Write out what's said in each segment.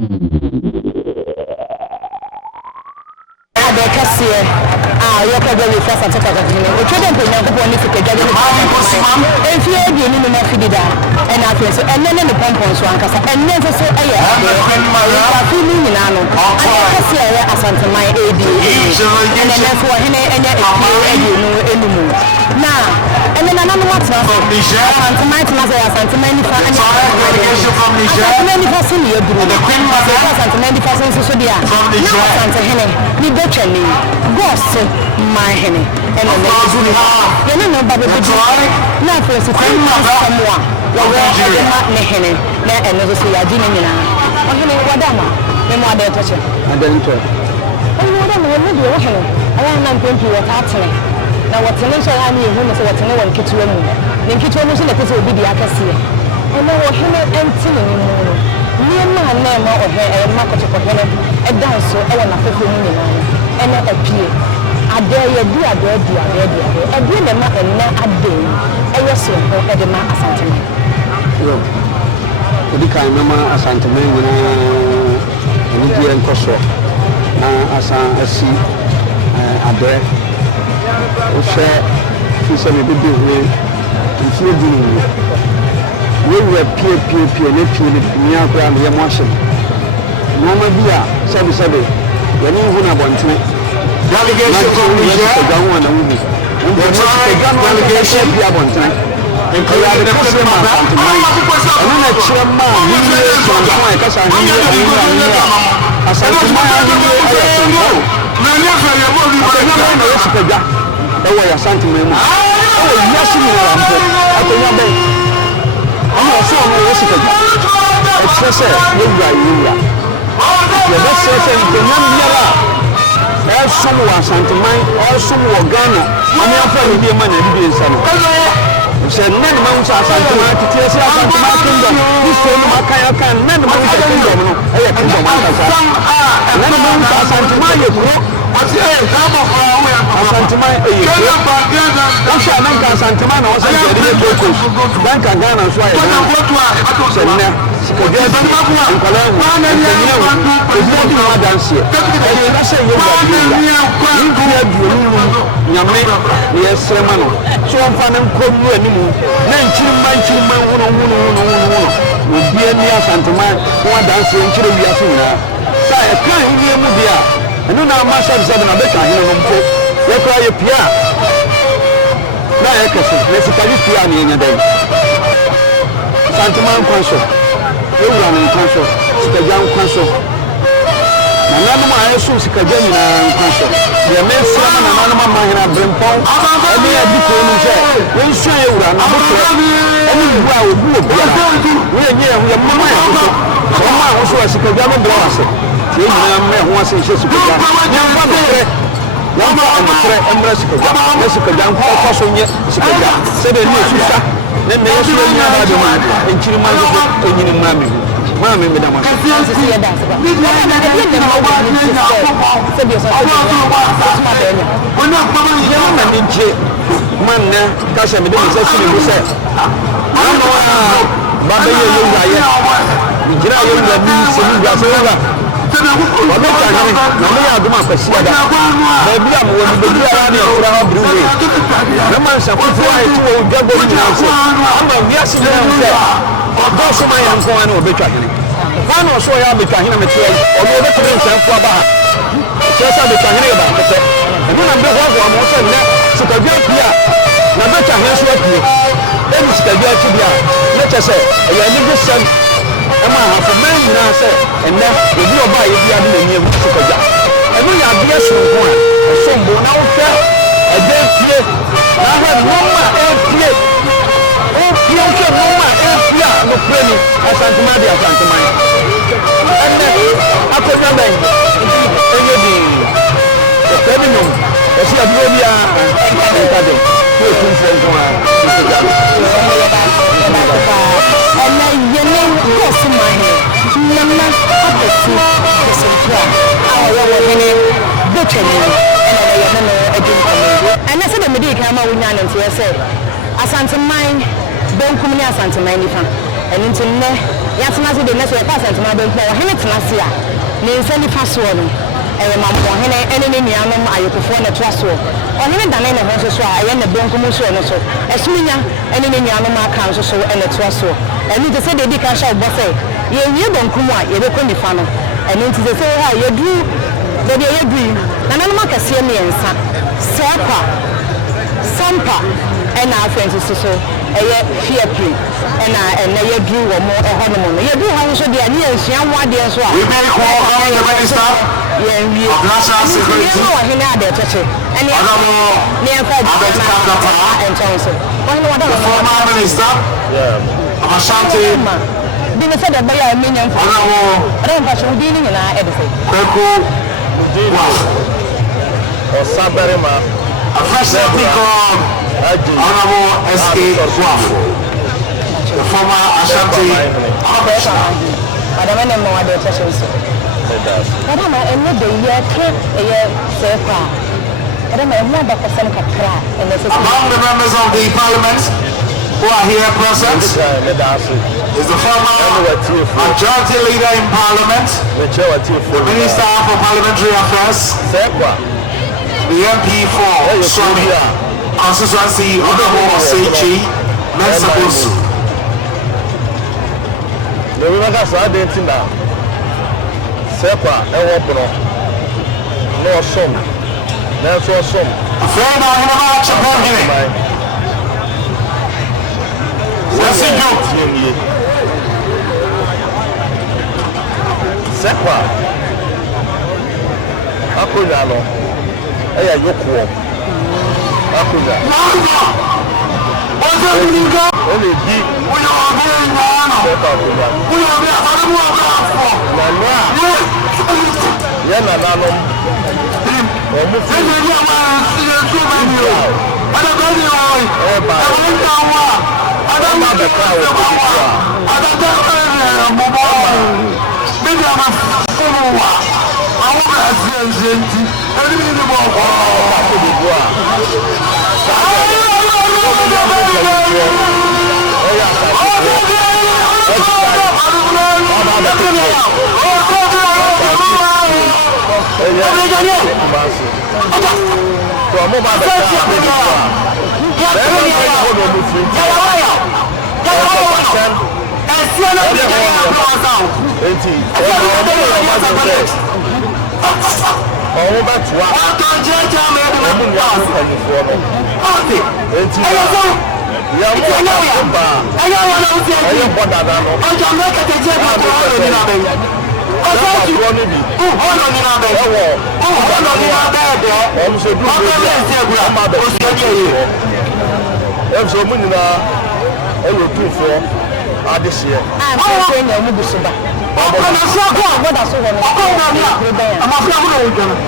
You can go with us and talk about it. We couldn't put no one if you get it. If you are being in the Fidida and after so and then the pompons one cast and never say, I feel me now. I see a Santa Mai AD and then therefore him and you know anymore. Now, and then another what's not Santa Mai to Santa Many many person you do the Queen was Santa Many persons so dia. Santa Hene, you don't tell me. Boss, my henny, and then you know, Baby, now for a second, someone, you're not henny, and never see a dinner. I'm going to Wadama, and what they're touching. I didn't tell. Oh, what am I doing? I am not going to what happening. Now, what's the nation I knew who is what's no one kitchen. The kitchen was in the kitchen will be the Acacia. And now, him and Tilly. Near my name or her and Market of Henry, a dance or a fifth and a peer. I dare you do, I dare you, I bring them up and now a day. I was so for the man Asante. The kind of man Asante, when I and Koso, as I see a bear, who share, he said, a big way, and few doing. We were peer, near ground, we are watching. No, my dear, Sabi, when you want to delegation from Niger, delegation, and created the customer. And then a chairman, someone Santamai or someone Ghana, and your family man and doing something. Said men mounts are Santamai to tell us Santamai kingdom. This film Makaya can men mounts a kingdom. I kingdom. Men mounts are Santamai. What's the name of Santamai? I shall make a Santamai or something. Bank and Ghana, so I said, Young Council, Young Council. Another I assume Sikajani Council. The men Simon and Anima Mahina Brimpon, and they are becoming when say you run a book. Only well would be we are here, we are Mama. Someone also a Sikajano Glass. The man once in Shisuka. Young and the threat and Jessica Young Council, Sikaja, said a new sister. Then they also have the man in Chiliman in Mammy. Mammy, Madame. I see a dance. Emma have a man now say, and now if you buy it, you are in the Sukaja. And we are dear so one, some bona a day clear. I have no more air clear. Oh, you can no more air clear, no penny, as Santamadi, Santamai. And then I could not bang anything. The criminal, as you have really and your name was my head. Mamma, I see the Central. Our name, Butcher, and I said, the medical came out with Nan and say, I sent a mine, don't come near Santa Manifa, and into me, yɛatena se de ne so yɛkɔ asɛntema bɛmpo ɔhene tena se a ne nsa nifa soɔ no ɛyɛ mampɔhene ɛne ne nuanom ayekofoɔ ne toa soɔ ɔhene dane ne ho nso so a ɛyɛ ne benkum soɔ no so ɛsominya ɛne ne nuanom aka nso so ɛne toa soɔ ɛno nti sɛ de di ka hyɛ ɔbɔ sɛ yɛwie benkum a yɛbɛkɔ nifa no ɛno nti sɛ ha yɛduru baabi a yɛduru nananom akɛseɛ mmiɛnsa sɛɛpa sampa ɛna afei nso so ɛyɛ fiapri ɛna ɛnɛ yɛduru wɔ mo ɛhɔ nom no yɛduru hɔ nso deɛ ne yɛnsua mo adeɛ nso a yɛnwie yɛma wɔhene ade ɛtɔkye ɛne ne yɛmfa ɛntɔn so wɔhene wɔda bi ne sɛ de bɛyɛ a menya mfa ɛdɛ mfa hyɛ wodin no nyinaa ɛde sɛ Osaberima, a fresh Honorable S.K. Wafo, the former Ashanti Madam and no other sessions. Madam, and what the year came a year, sir. Madam, I'm not the Seneca crack. Among the members of the parliament who are here present is the former majority leader in parliament, the Minister for Parliamentary Affairs, the MP for Swami Constituency, Honorable Osechi Mensabosu. The women are saying that Sepa Ewopono no some, no some. Friend, I have a chapel here. What's it do? Sepa Akuyalo. Eya yokuo akuda ozo niga ole bi uyo obi ngana uyo obi afadamu afọ na na nanom omu fi ni ama siye so mani o ada go ni o e ba wa ada ma be ka o ada ta mo bo bi ni ama funu wa àwọn àṣẹǹṣẹǹtì ẹni ní ní bọ̀ ọ̀pọ̀ ọ̀pọ̀ gbogbo à. Ọ̀hún bá tù wá. Wọ́n tó jẹ́jẹ́ mi ẹ̀dùn ẹ̀mú ní àwọn ìfẹ̀yìnfọ́ náà. Ọ̀sẹ̀ ẹ̀yẹ sọ ìtì ẹ̀yẹ wíyà ẹ̀yẹ wọn náà ń fi ẹ̀yẹ bọ́ dada nù. Ọjà mẹ́kẹ̀tẹ̀ jẹ́ bí ọkọ̀ ọ̀rọ̀ nínú abẹ́ yẹn. Ọjọ́ ìtì ọ̀rọ̀ nínú abẹ́ yẹn. Ọ̀rọ̀ nínú abẹ́ ẹ̀dọ́. Ọbẹ̀ rẹ̀ ń sẹ́gun àmà oṣù ẹ̀yẹ yẹ. Ẹ̀fọ́ mú nyina ẹ̀yẹ tó fọ́ adéṣiẹ. Ọ̀rọ̀ ẹ̀yẹ mú bùsùnbà. Ọ̀pọ̀lọpọ̀ sí ọkọ̀ àgbọ̀dà sọ̀rọ̀ ní ọkọ̀ ìgbà ní àmà fún àbúrò òjò náà.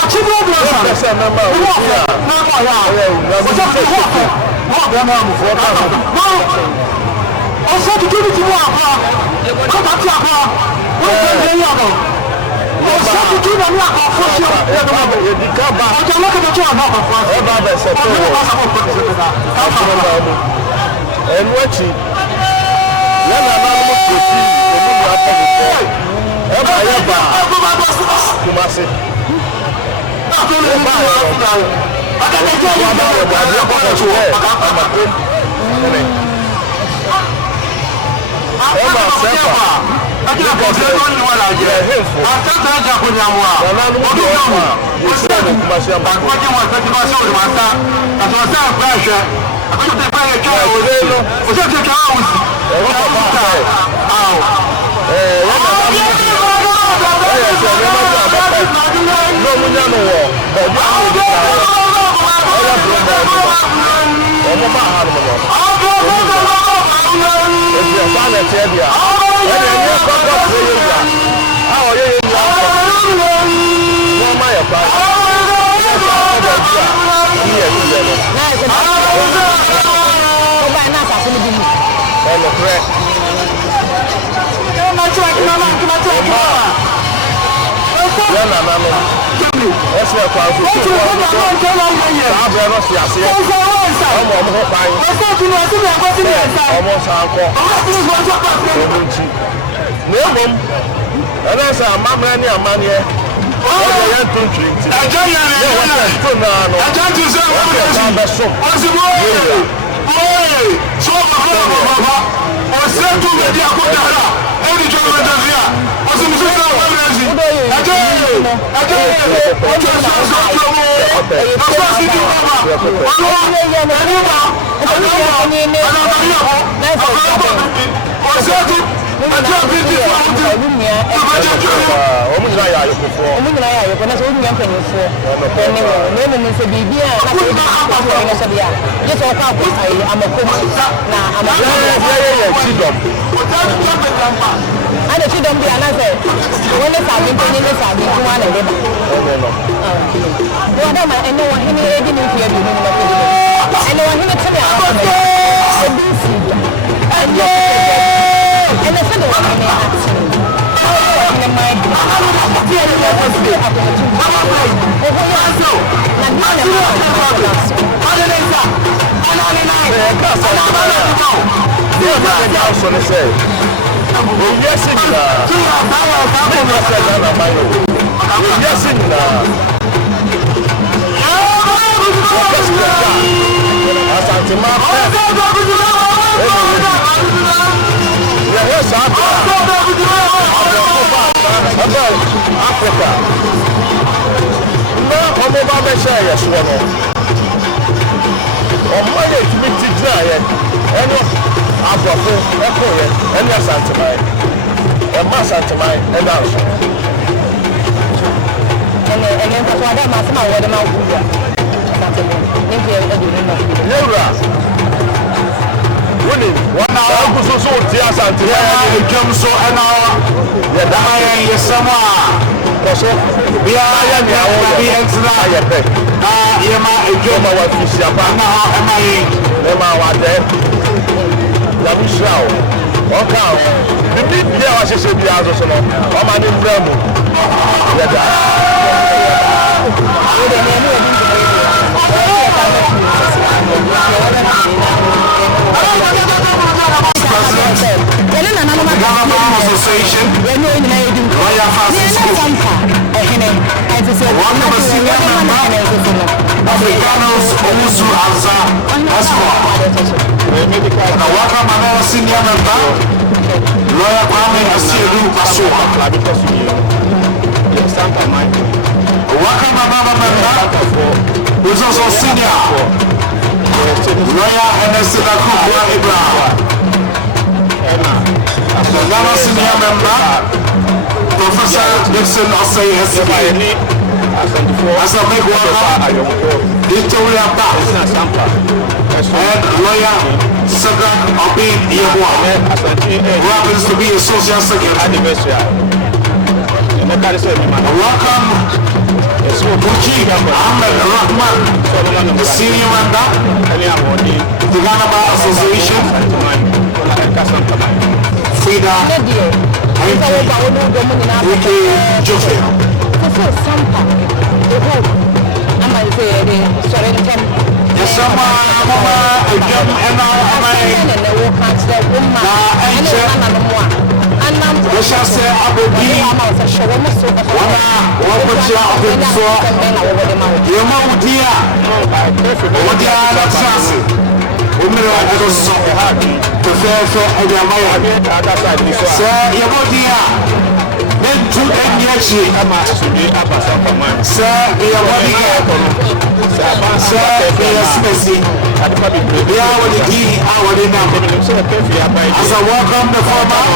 Ọ̀chí bí ó dúró sàn. Ìwọ̀ ọ̀fẹ́ mẹ́fọ̀ yà. Ọ̀sẹ̀ fi ìwọ̀ ọ̀fẹ́. Wọ́n ọ̀bẹ náà mú fún ọ̀pọ̀ àgbà. Ọ̀sẹ̀ tuntun ní ti mú àpá. Kọ́tà tí àpá. Wọ́n ń gbé ní àbọ̀. Ọ̀sẹ̀ tuntun ní àmì àkọ́ fún ṣé ọjọ́ lọ́kẹ̀tẹ̀ tí wà náà kọ̀ fún yẹn nana mo kòtì omi mu afọwọfọ ẹ bá yẹ bá kumasi ẹ bá yẹ bá wọn bá yẹ bá yẹ bá tó yẹ amako ẹnẹ ẹ bá sẹfà nígbàgbé yẹ hẹfọ nana mo kò yẹ fà yẹ sẹ ní kumasi amako. Yalla ni. Ẹsẹ̀ ẹ̀kọ́ àti Ó ti wọ́n bá wọn tó lọ yẹ yẹ. Sáà bẹ̀rẹ̀ náà sì àṣẹ. Ó sọ owó ìsà. Ọmọ kọ́ pa yín. Ọ̀sẹ̀ tí wọ́n ti bẹ̀rẹ̀ kọ́ sí ìsà. Ọmọ sàkọ́. Ọ̀sẹ̀ tí wọ́n ti bẹ̀rẹ̀ kọ́ sí Ọmọ ntí. Ní èmọ̀ ẹ̀rọ sà àmàmìrẹ́ ní àmàníyẹ. Ọjọ́ yẹn tó ń tiri ntí. ẹjọ́ yẹn rẹ̀ yẹn rẹ̀. Ẹjọ́ ti sẹ́ wọ́n bẹ̀rẹ̀ sí. Ọ̀sẹ̀ wọ́ọ̀yẹ̀ sọ́ọ̀bà fọlọ́fọlọ́fọ́. Ọ̀sẹ̀ tún bẹ̀ di àkójára. Ẹni jọ lọ jẹ́sí à. Ọ̀sẹ̀ mi sọ́sẹ̀ wọ́n bẹ̀rẹ̀ sí. Ẹjọ́ yẹn ọjọ́ sọ́sọ́ tó wọ́. Ọ̀sẹ̀ sì ti wọ́n bá. Olúwa ọ̀sẹ̀ tún ẹjọ́ bí ti fún àwọn tí wọ́n jẹ́ jù lọ. Ọmọ nyina yà ayọ̀kọ̀ fún ọ. Ọmọ nyina yà ayọ̀kọ̀ náà sọ wọ́n nyina mpanyinfoɔ. Ɛne wɔ n'emu mu sɛ biribi a n'afɔ ebi akɔfo ɛyɛ sɛ bi a yɛ sɛ ɔkɔ akɔ ayi amako mu na amako mu. Yẹ chidom. Ada chidom bi anasɛ wɔn ne saabi mpanyin ne saabi nkuwa na ɛde ba. Wɔn dɛ ma ɛne wɔn hene edi ne nfiɛ bi ne mu n'afɔ ebi. Ɛne wɔn hene tɛmɛ akɔ na ebi nsi bi. Ɛne sɛ de wɔn hene ati. Wɔn hene Africa. No, ọmọ bá bẹ ṣe ẹyẹ sọ no. Ọmọ yẹ tumi ti gyina yẹ. Ẹnu abọfo ẹkọ yẹ. Ẹnu asanteman. Ẹma asanteman ẹna nso. Ẹnẹ nkọsọ adé ma sẹ ma wọ ọdẹ ma wọ wúwa. Asanteman. Ne fi ẹdi ní ma. Yewura. Wúni wọn náà wọn kú soso ti asanteman. Yẹ ẹjọ́m so ẹna yẹ dama yẹn yẹ sẹ́mu a. Kọ̀sọ́. Bí a yẹ ní àwọn ọmọ bí ẹ ń tẹ̀lé ayẹ pẹ̀. Na yẹ ma ẹjọ́ Ọmọ wa fi ṣe apá. ẹna ha ẹ ma yẹ. Ẹ máa wà dẹ́. Yàrá ìṣúra o. Wọ́n ká o. Bíbí bí àwọn aṣẹṣe bí a sọ̀sọ̀ lọ. Wọ́n máa ní búrẹ́ mu. Yẹ dá. Yẹn nana nama Association. yẹn ní oyinna yẹ di nkọ. Royal Fast Ní ẹnẹ School. sampa ẹhẹnẹ ẹti sẹ One of the senior member of the Ghana's Owusu Azza Esquire. And welcome another senior member, Lawyer Kwame Asiedu Basua. Welcome another member, who's also senior, Lawyer Enesina Kubwa Ibrahim. The Ghana senior member, Professor Dixon Osei Esquire. As a big welcome, Victoria Back and Lawyer Cedric Obin Yehua, who happens to be a social secretary. Welcome, Mujib Ahmed Rahman, the senior member, the Ghana Bar Association, Frida Wiki Jofre. Yes, Mama, Jam and we shall say Abubi, as I welcome the former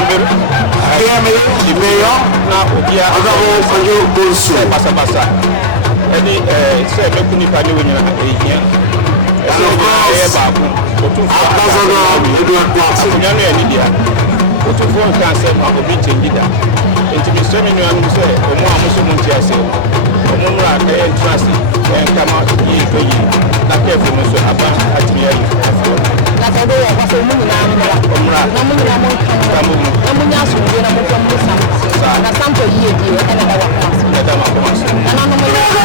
mayor, Honorable Fajo Bonsu. Any say Mekuni Padi when you're And of course, Ambassador Edward Watson. Phone can say Mahobitin leader. Into the seminar, you say, or more Muslim, Omura trust and come out to be not careful, Mr. Abba at me. That's a way of a woman. I'm